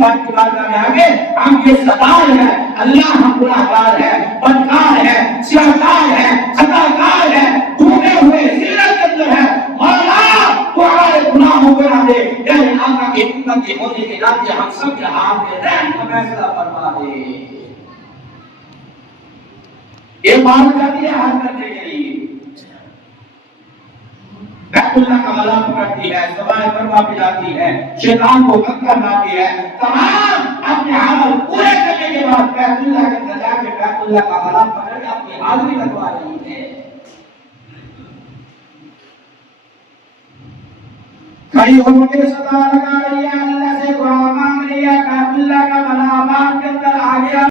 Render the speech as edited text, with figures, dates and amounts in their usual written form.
بات کی بات میں آگے ہم یہ ستار ہے اللہ ہم گناہگار ہے بدکار ہے سیاہکار ہے خطاکار ہے ڈوبے ہوئے ذلت کے اندر ہے مولا تو ہمارے گناہوں کو نہ دے یعنی آقا کی امتی ہونے کے ناطے ہم سب کے ہاتھ میں رحم کا فیصلہ فرما دے. یہ بات جاتی ہے حل کرنے کے لیے بیت اللہ کا غلہ پکڑتی ہے سوائے پروا پہ جاتی ہے شیطان کو ککر لاتی ہے تمام اپنے عمل پورے کرنے کے بعد بیت اللہ کے اندر جا کے بیت اللہ کا غلہ پکڑ کے اپنی حاضری لگوا رہی ہے. کھڑی ہو کے صدا لگا رہی ہے اللہ سے دعا مانگ رہی ہے بیت اللہ کا غلہ باندھ کے اندر آ گیا